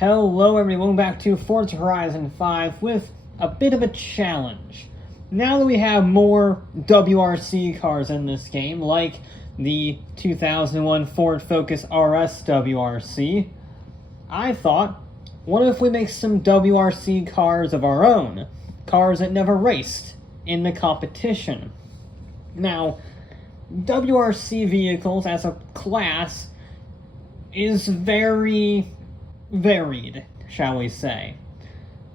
Hello everybody, welcome back to Forza Horizon 5 with a bit of a challenge. Now that we have more WRC cars in this game, like the 2001 Ford Focus RS WRC, I thought, what if we make some WRC cars of our own? Cars that never raced in the competition. Now, WRC vehicles as a class is very varied, shall we say.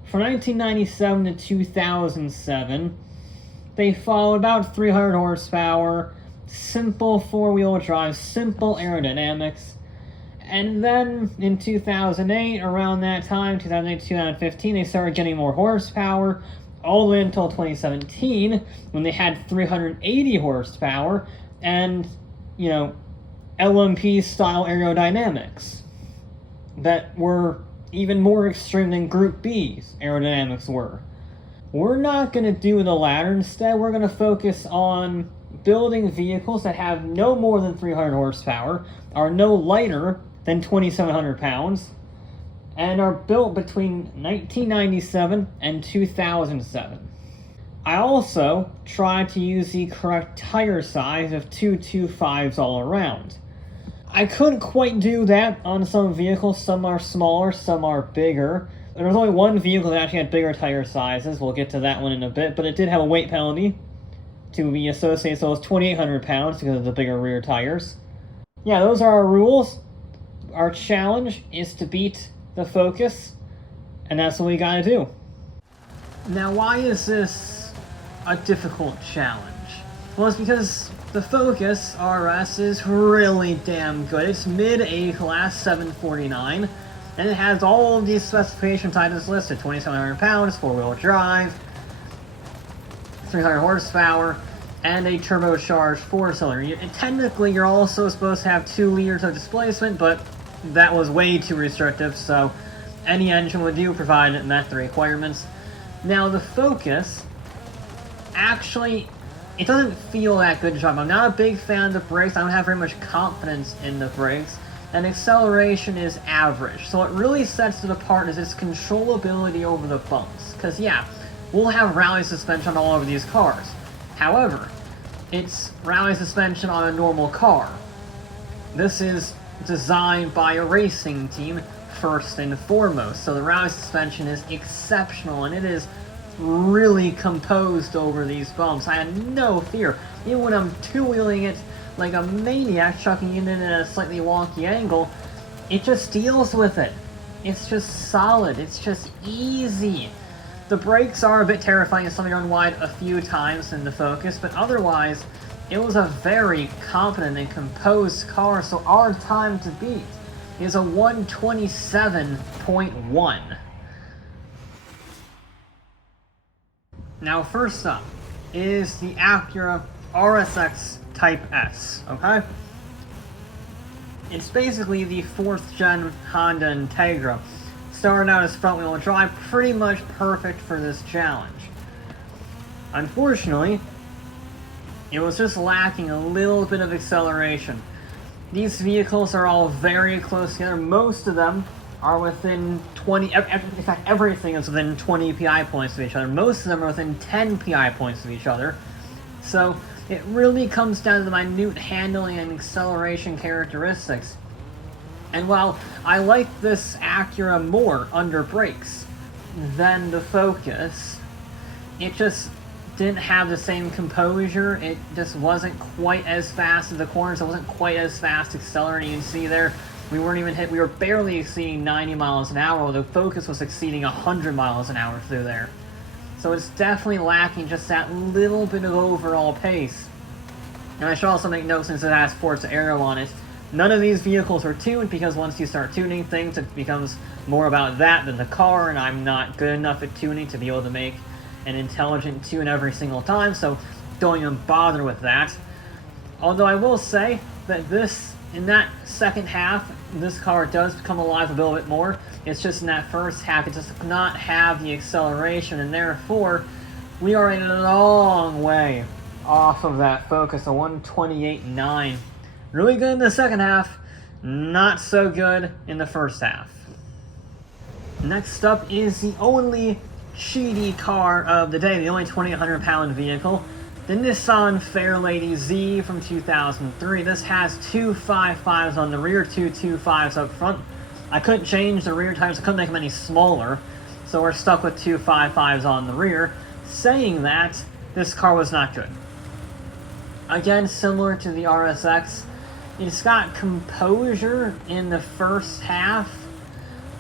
From 1997 to 2007, they followed about 300 horsepower, simple four-wheel drive, simple aerodynamics, and then in 2008, around that time, 2008-2015, they started getting more horsepower, all the way until 2017, when they had 380 horsepower, and, LMP-style aerodynamics that were even more extreme than Group B's aerodynamics were. We're not going to do the latter. Instead, we're going to focus on building vehicles that have no more than 300 horsepower, are no lighter than 2,700 pounds, and are built between 1997 and 2007. I also tried to use the correct tire size of 225s all around. I couldn't quite do that on some vehicles. Some are smaller, some are bigger. There was only one vehicle that actually had bigger tire sizes. We'll get to that one in a bit, but it did have a weight penalty to be associated, so it was 2,800 pounds because of the bigger rear tires. Yeah, those are our rules. Our challenge is to beat the Focus, and that's what we gotta do. Now, why is this a difficult challenge? Well, it's because the Focus RS is really damn good. It's mid-A class 749, and it has all of these specification titles listed. 2,700 pounds, four-wheel drive, 300 horsepower, and a turbocharged four-cylinder. Technically, you're also supposed to have 2 liters of displacement, but that was way too restrictive, so any engine would do, provided it met the requirements. Now, the Focus, actually, it doesn't feel that good to drive. I'm not a big fan of the brakes. I don't have very much confidence in the brakes. And acceleration is average. So what really sets it apart is its controllability over the bumps. Because, yeah, we'll have rally suspension all over these cars. However, it's rally suspension on a normal car. This is designed by a racing team, first and foremost. So the rally suspension is exceptional, and it is really composed over these bumps. I had no fear. Even when I'm two-wheeling it like a maniac, chucking it in at a slightly wonky angle, it just deals with it. It's just solid. It's just easy. The brakes are a bit terrifying, something run wide a few times in the Focus, but otherwise, it was a very competent and composed car, so our time to beat is a 1:27.1. Now, first up is the Acura RSX Type S, okay? It's basically the 4th gen Honda Integra. Starting out as front-wheel drive, pretty much perfect for this challenge. Unfortunately, it was just lacking a little bit of acceleration. These vehicles are all very close together. Most of them are within 20, in fact everything is within 20 PI points of each other. Most of them are within 10 PI points of each other. So it really comes down to the minute handling and acceleration characteristics. And while I like this Acura more under brakes than the Focus, it just didn't have the same composure. It just wasn't quite as fast at the corners. It wasn't quite as fast accelerating. You can see there, we were barely exceeding 90 miles an hour, while the Focus was exceeding 100 miles an hour through there. So it's definitely lacking just that little bit of overall pace. And I should also make note, since it has Forza Aero on it, none of these vehicles are tuned, because once you start tuning things, it becomes more about that than the car, and I'm not good enough at tuning to be able to make an intelligent tune every single time, so don't even bother with that. Although I will say that in that second half, this car does come alive a little bit more. It's just in that first half, it does not have the acceleration, and therefore, we are a long way off of that Focus, a 128.9. Really good in the second half, not so good in the first half. Next up is the only cheaty car of the day, the only 2,800-pound vehicle, the Nissan Fairlady Z from 2003. This has two 5.5s on the rear, two 2.5s up front. I couldn't change the rear tires, I couldn't make them any smaller, so we're stuck with two 5.5s on the rear. Saying that, this car was not good. Again, similar to the RSX, it's got composure in the first half,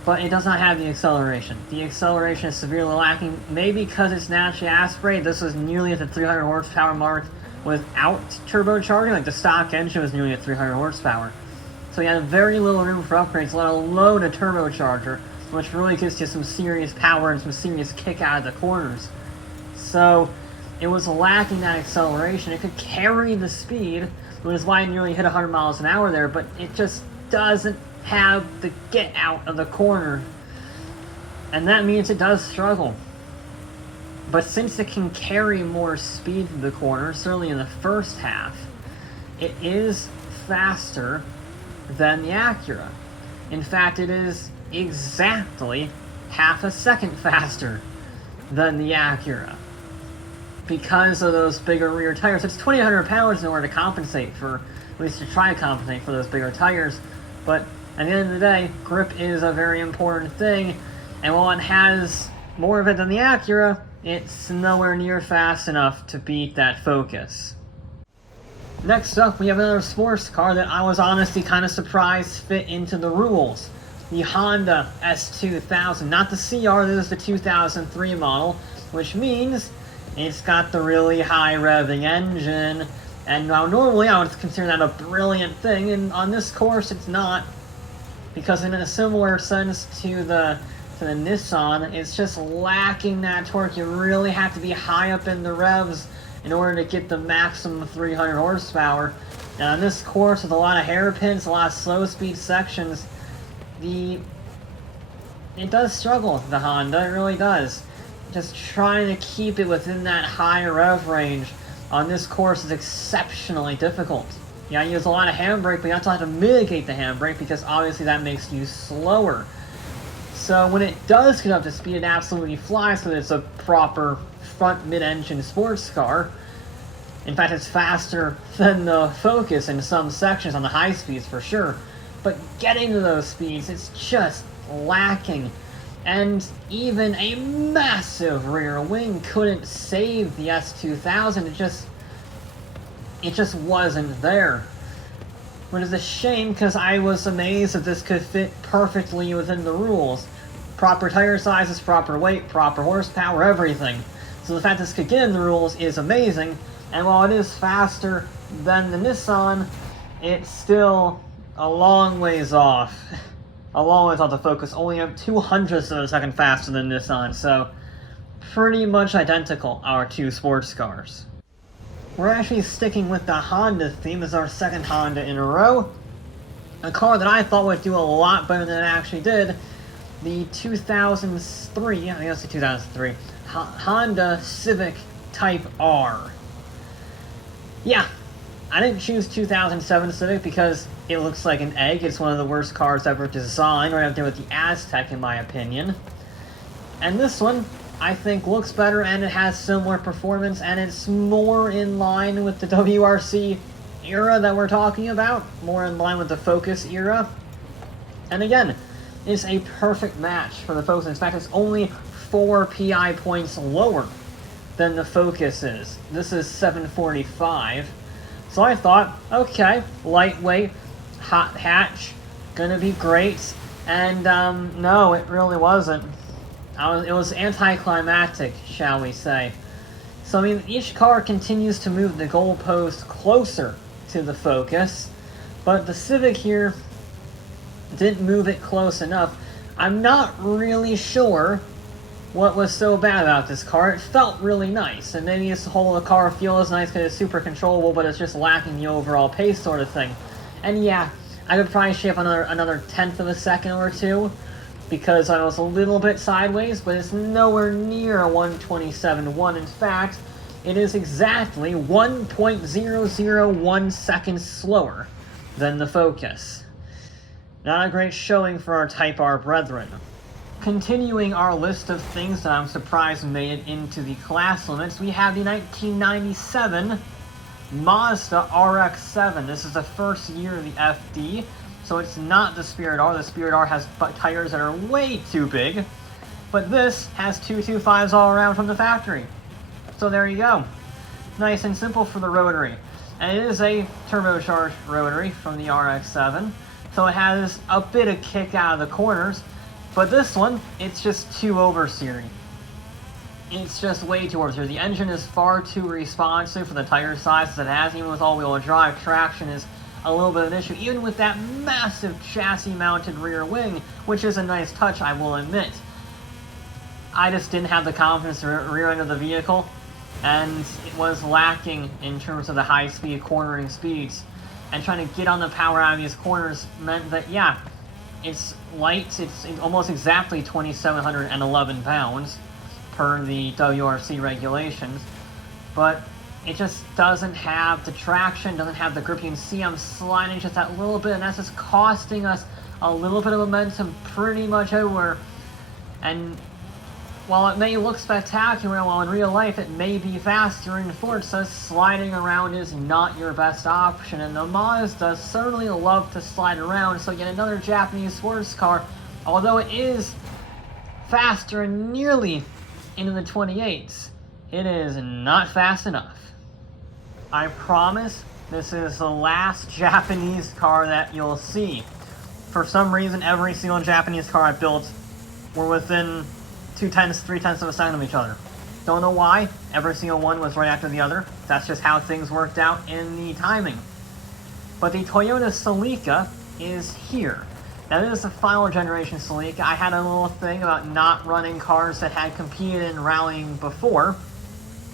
but it does not have the acceleration. The acceleration is severely lacking, maybe because it's naturally aspirated. This was nearly at the 300 horsepower mark without turbocharging, like the stock engine was nearly at 300 horsepower. So you had very little room for upgrades, let alone a turbocharger, which really gives you some serious power and some serious kick out of the corners. So it was lacking that acceleration. It could carry the speed, which is why it nearly hit 100 miles an hour there, but it just doesn't have the get out of the corner, and that means it does struggle. But since it can carry more speed through the corner, certainly in the first half, it is faster than the Acura. In fact, it is exactly half a second faster than the Acura because of those bigger rear tires. It's 2,800 pounds in order to compensate for, at least to try to compensate for those bigger tires, but at the end of the day, grip is a very important thing, and while it has more of it than the Acura, it's nowhere near fast enough to beat that Focus. Next up, we have another sports car that I was honestly kind of surprised fit into the rules. The Honda S2000, not the CR, this is the 2003 model, which means it's got the really high revving engine, and now normally I would consider that a brilliant thing, and on this course it's not. Because in a similar sense to the Nissan, it's just lacking that torque. You really have to be high up in the revs in order to get the maximum 300 horsepower. And on this course, with a lot of hairpins, a lot of slow speed sections, it does struggle, the Honda, it really does. Just trying to keep it within that high rev range on this course is exceptionally difficult. Yeah, you use a lot of handbrake, but you also have to mitigate the handbrake because obviously that makes you slower. So when it does get up to speed, it absolutely flies because it's a proper front mid-engine sports car. In fact, it's faster than the Focus in some sections on the high speeds for sure. But getting to those speeds, it's just lacking. And even a massive rear wing couldn't save the S2000. It just wasn't there. Which is a shame, because I was amazed that this could fit perfectly within the rules. Proper tire sizes, proper weight, proper horsepower, everything. So the fact this could get in the rules is amazing, and while it is faster than the Nissan, it's still a long ways off. A long ways off the Focus, only up 0.02 of a second faster than Nissan, so pretty much identical, our two sports cars. We're actually sticking with the Honda theme as our second Honda in a row. A car that I thought would do a lot better than it actually did. The 2003, I think that's the 2003, Honda Civic Type R. Yeah, I didn't choose 2007 Civic because it looks like an egg. It's one of the worst cars ever designed, right up there with the Aztec in my opinion. And this one, I think, looks better, and it has similar performance, and it's more in line with the WRC era that we're talking about, more in line with the Focus era. And again, it's a perfect match for the Focus. In fact, it's only 4 PI points lower than the Focus is. This is 745. So I thought, okay, lightweight, hot hatch, gonna be great. And no, it really wasn't. It was anticlimactic, shall we say. So, I mean, each car continues to move the goalpost closer to the Focus, but the Civic here didn't move it close enough. I'm not really sure what was so bad about this car. It felt really nice, and maybe it's the whole of the car feels nice because it's super controllable, but it's just lacking the overall pace sort of thing. And yeah, I could probably shave another 1/10 of a second or two, because I was a little bit sideways, but it's nowhere near a 1:27.1. In fact, it is exactly 1.001 seconds slower than the Focus. Not a great showing for our Type R brethren. continuing our list of things that I'm surprised made it into the class limits, we have the 1997 Mazda RX-7. This is the first year of the FD, so it's not the Spirit R. The Spirit R has tires that are way too big, but this has 225s all around from the factory. So there you go. Nice and simple for the rotary. And it is a turbocharged rotary from the RX-7, so it has a bit of kick out of the corners, but this one, it's just too oversteering. It's just way too oversteering. The engine is far too responsive for the tire size that it has. Even with all-wheel drive, traction is a little bit of an issue, even with that massive chassis-mounted rear wing, which is a nice touch, I will admit. I just didn't have the confidence in the rear end of the vehicle, and it was lacking in terms of the high-speed cornering speeds. And trying to get on the power out of these corners meant that, yeah, it's light. It's almost exactly 2,711 pounds per the WRC regulations, but it just doesn't have the traction, doesn't have the grip. You can see I'm sliding just that little bit, and that's just costing us a little bit of momentum pretty much everywhere. And while it may look spectacular, while in real life it may be faster in Forza, sliding around is not your best option, and the Mazda certainly love to slide around, so yet another Japanese sports car, although it is faster and nearly into the 28s, it is not fast enough. I promise this is the last Japanese car that you'll see. For some reason, every single Japanese car I built were within 0.2–0.3 of a second of each other. Don't know why. Every single one was right after the other. That's just how things worked out in the timing. But the Toyota Celica is here. Now this is the final generation Celica. I had a little thing about not running cars that had competed in rallying before.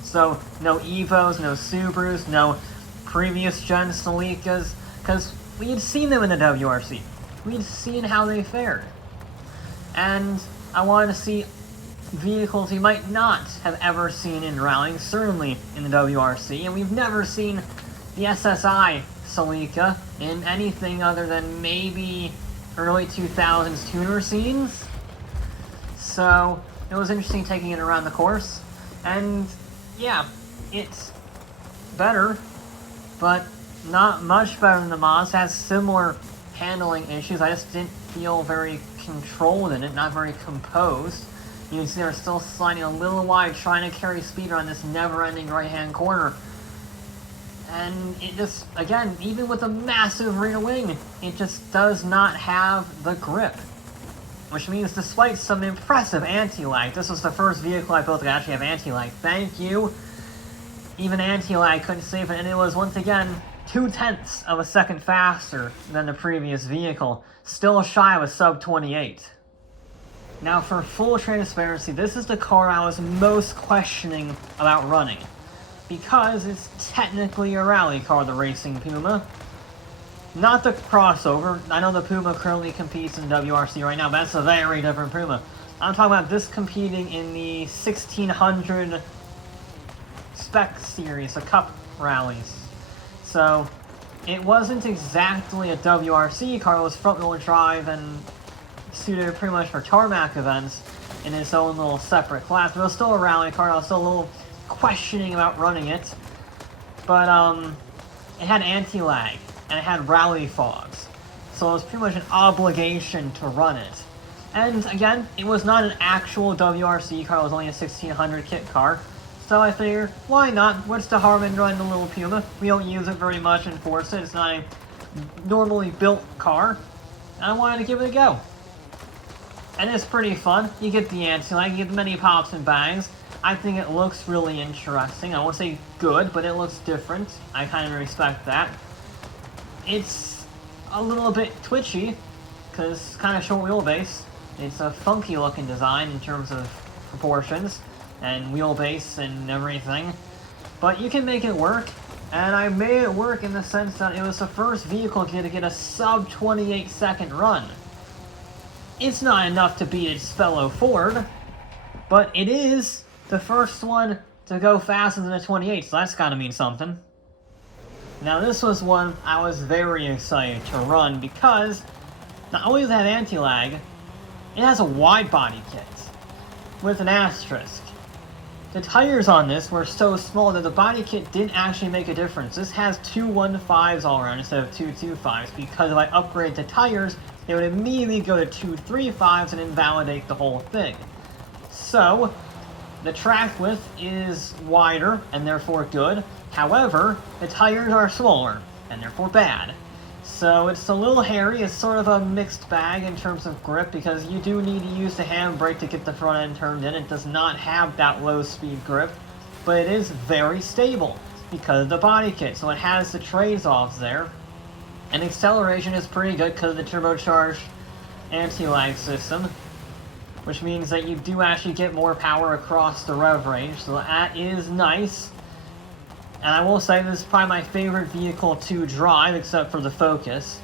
So no Evos, no Subarus, no previous gen Celicas, because we had seen them in the WRC. We'd seen how they fared. And I wanted to see vehicles you might not have ever seen in rallying, certainly in the WRC, and we've never seen the SSI Celica in anything other than maybe early 2000s tuner scenes. So it was interesting taking it around the course, and yeah, it's better, but not much better than the Mazda. It has similar handling issues. I just didn't feel very controlled in it, not very composed. You can see they're still sliding a little wide, trying to carry speed around this never-ending right-hand corner. And it just, again, even with a massive rear wing, it just does not have the grip. Which means despite some impressive anti-lag, this was the first vehicle I built to actually have anti-lag. Thank you. Even anti-lag couldn't save it, and it was, once again, 0.2 of a second faster than the previous vehicle. Still shy of a sub-28. Now, for full transparency, this is the car I was most questioning about running, because it's technically a rally car, the Racing Puma. Not the crossover. I know the Puma currently competes in WRC right now, but that's a very different Puma. I'm talking about this competing in the 1600 spec series, the Cup rallies. So, it wasn't exactly a WRC car, it was front-wheel drive and suited pretty much for tarmac events in its own little separate class, but it was still a rally car. I was still a little questioning about running it, but it had anti-lag and it had rally fogs, so it was pretty much an obligation to run it. And again, it was not an actual WRC car, it was only a 1600 kit car, so I figured, why not? What's the harm in running the little Puma? We don't use it very much in Forza, it's not a normally built car, and I wanted to give it a go. And it's pretty fun. You get the anti-lag, you get many pops and bangs. I think it looks really interesting. I won't say good, but it looks different. I kind of respect that. It's a little bit twitchy, because it's kind of short wheelbase. It's a funky looking design in terms of proportions and wheelbase and everything. But you can make it work, and I made it work in the sense that it was the first vehicle to get a sub-28 second run. It's not enough to beat its fellow Ford, but it is the first one to go faster than a 28, so that's gotta mean something. Now this was one I was very excited to run because not only does it have anti-lag, It has a wide body kit, with an asterisk. The tires on this were so small that the body kit didn't actually make a difference. This has 215s all around instead of 225s, because if I upgrade the tires, they would immediately go to 235s and invalidate the whole thing. So, the track width is wider, and therefore good. However, the tires are smaller, and therefore bad. So it's a little hairy. It's sort of a mixed bag in terms of grip, because you do need to use the handbrake to get the front end turned in. It does not have that low speed grip, but it is very stable because of the body kit. So it has the trades-offs there. And acceleration is pretty good because of the turbocharged anti-lag system, which means that you do actually get more power across the rev range, so that is nice. And I will say this is probably my favorite vehicle to drive, except for the Focus.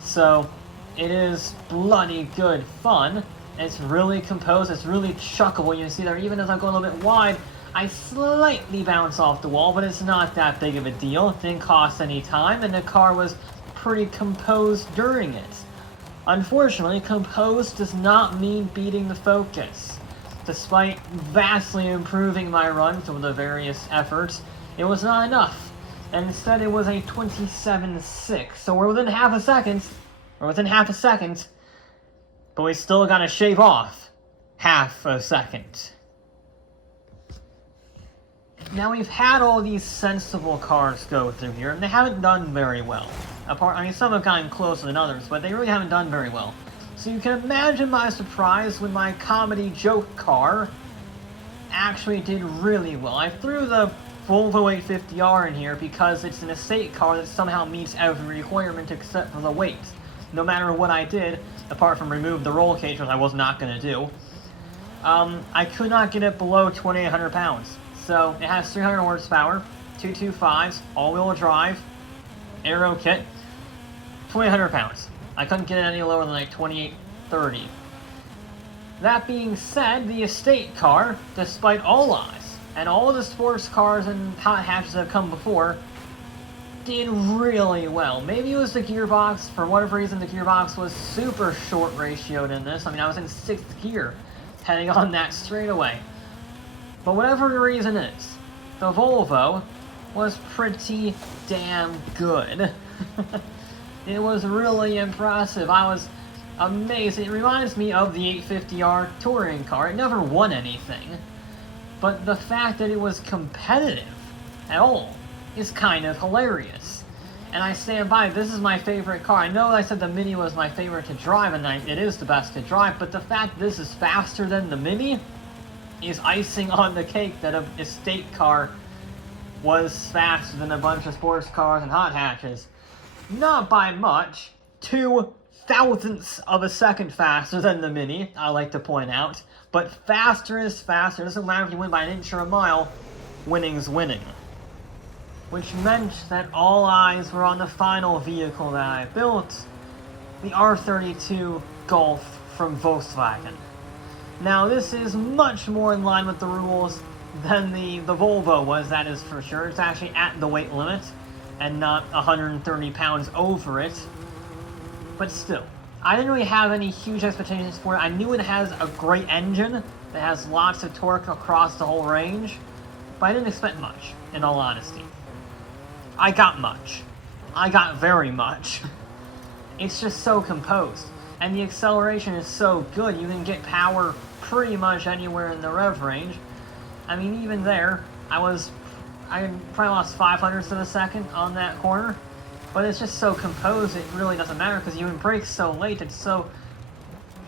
So, it is bloody good fun. It's really composed, it's really chuckable. You can see there, even as I'm going a little bit wide, I slightly bounce off the wall, but it's not that big of a deal. It didn't cost any time, and the car was pretty composed during it. Unfortunately, composed does not mean beating the Focus. Despite vastly improving my runs with the various efforts, it was not enough, and instead it was a 27.6, so we're within half a second, but we still gotta shave off half a second. Now we've had all these sensible cars go through here, and they haven't done very well. Some have gotten closer than others, but they really haven't done very well. So you can imagine my surprise when my comedy joke car actually did really well. I threw the Volvo 850R in here because it's an estate car that somehow meets every requirement except for the weight. No matter what I did, apart from remove the roll cage, which I was not going to do, I could not get it below 2,800 pounds. So it has 300 horsepower, 225s, all-wheel drive, aero kit, 2,800 pounds. I couldn't get it any lower than like 2,830. That being said, the estate car, despite all odds, and all the sports cars and hot hatches that have come before, did really well. Maybe it was the gearbox. For whatever reason, the gearbox was super short ratioed in this. I mean, I was in 6th gear, heading on that straightaway. But whatever the reason is, the Volvo was pretty damn good. It was really impressive. I was amazed. It reminds me of the 850R touring car. It never won anything, but the fact that it was competitive at all is kind of hilarious. And I stand by, this is my favorite car. I know I said the Mini was my favorite to drive, and it is the best to drive, but the fact this is faster than the Mini is icing on the cake that an estate car was faster than a bunch of sports cars and hot hatches. Not by much. 0.02 of a second faster than the Mini, I like to point out. But faster is faster. It doesn't matter if you win by an inch or a mile. Winning's winning. Which meant that all eyes were on the final vehicle that I built, the R32 Golf from Volkswagen. Now this is much more in line with the rules than the Volvo was, that is for sure. It's actually at the weight limit and not 130 pounds over it. But still, I didn't really have any huge expectations for it. I knew it has a great engine that has lots of torque across the whole range, but I didn't expect much, in all honesty. I got much. I got very much. It's just so composed, and the acceleration is so good. You can get power pretty much anywhere in the rev range. I mean, even there, I probably lost 500ths of a second on that corner, but it's just so composed, it really doesn't matter, because you can brake so late. It's so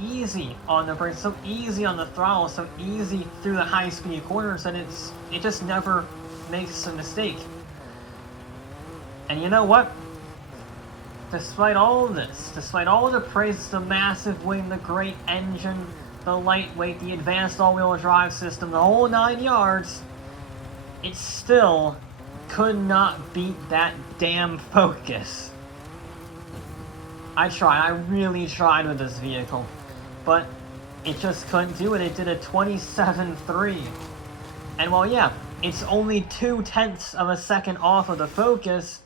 easy on the brakes, so easy on the throttle, so easy through the high-speed corners, and it just never makes a mistake. And you know what? Despite all of this, despite all of the praise, the massive wing, the great engine, the lightweight, the advanced all-wheel drive system, the whole 9 yards, it still could not beat that damn Focus. I tried, I really tried with this vehicle, but it just couldn't do it. It did a 27.3. And while yeah, it's only 0.2 of a second off of the Focus,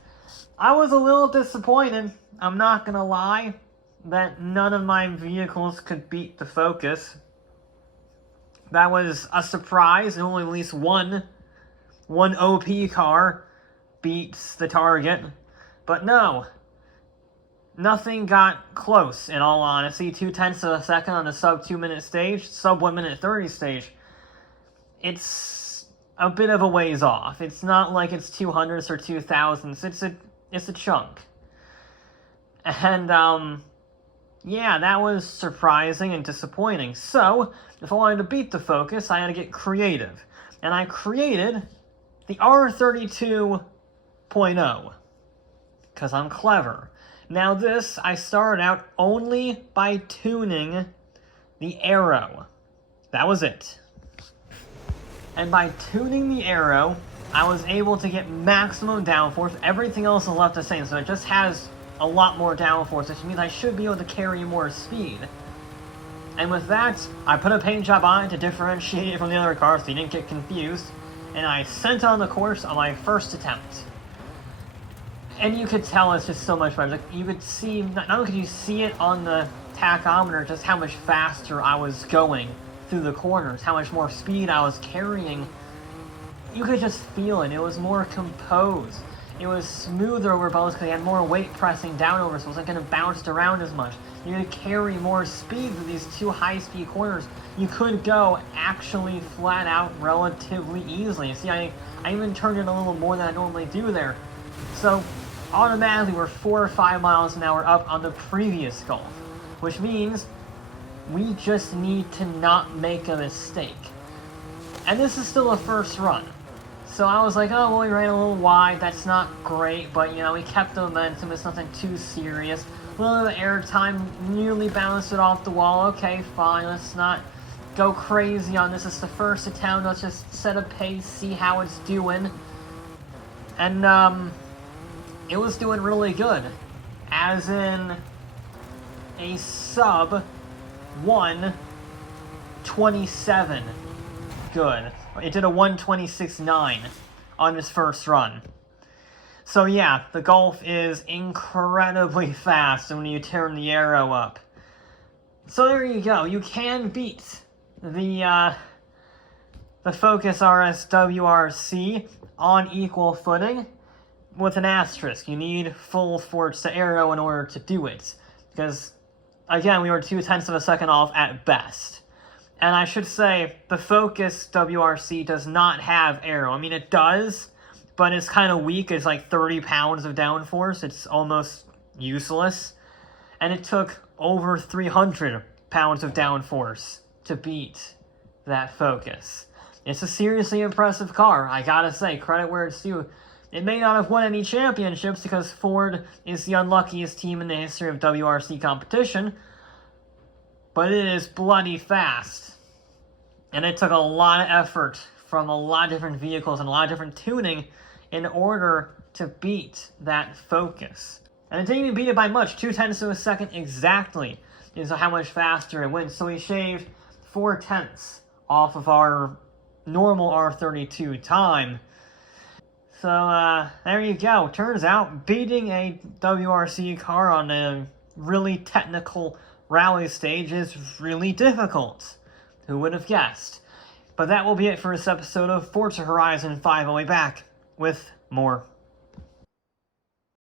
I was a little disappointed. I'm not gonna lie. that none of my vehicles could beat the Focus. That was a surprise, and only at least one OP car beats the target. But no, nothing got close, in all honesty. 0.2 of a second on the sub 2 minute stage, sub 1 minute 30 stage. It's a bit of a ways off. It's not like it's 200s or 2000s. It's a chunk. And yeah, that was surprising and disappointing. So, if I wanted to beat the Focus, I had to get creative. And I created the R32.0. Because I'm clever. Now this, I started out only by tuning the aero. That was it. And by tuning the aero, I was able to get maximum downforce. Everything else is left the same, so it just has a lot more downforce, which means I should be able to carry more speed. And with that, I put a paint job on it to differentiate it from the other cars so you didn't get confused, and I sent on the course on my first attempt. And you could tell it's just so much better. Like, you could see, not only could you see it on the tachometer, just how much faster I was going through the corners, how much more speed I was carrying. You could just feel it. It was more composed. It was smoother over bones because it had more weight pressing down over, so it wasn't going to bounce around as much. You could carry more speed through these two high-speed corners. You could go actually flat out relatively easily. See, I even turned it a little more than I normally do there. So, automatically we're 4 or 5 miles an hour up on the previous Golf, which means we just need to not make a mistake. And this is still a first run. So I was like, oh, well, we ran a little wide, that's not great, but, you know, we kept the momentum, it's nothing too serious. A little bit of air time, nearly bounced it off the wall, okay, fine, let's not go crazy on this, it's the first attempt, let's just set a pace, see how it's doing. And, it was doing really good, as in a sub 1:27 good. It did a 1:26.9 on its first run. So yeah, the Golf is incredibly fast when you turn the aero up. So there you go. You can beat the Focus RS WRC on equal footing with an asterisk. You need full Forza aero in order to do it. Because, again, we were 0.2 of a second off at best. And I should say, the Focus WRC does not have aero. I mean, it does, but it's kind of weak. It's like 30 pounds of downforce. It's almost useless. And it took over 300 pounds of downforce to beat that Focus. It's a seriously impressive car, I gotta say. Credit where it's due. It may not have won any championships because Ford is the unluckiest team in the history of WRC competition, but it is bloody fast. And it took a lot of effort from a lot of different vehicles and a lot of different tuning in order to beat that Focus. And it didn't even beat it by much. 0.2 of a second exactly is how much faster it went. So we shaved 0.4 off of our normal R32 time. So there you go. Turns out beating a WRC car on a really technical rally stage is really difficult. Who would have guessed? But that will be it for this episode of Forza Horizon 5. I'll be back with more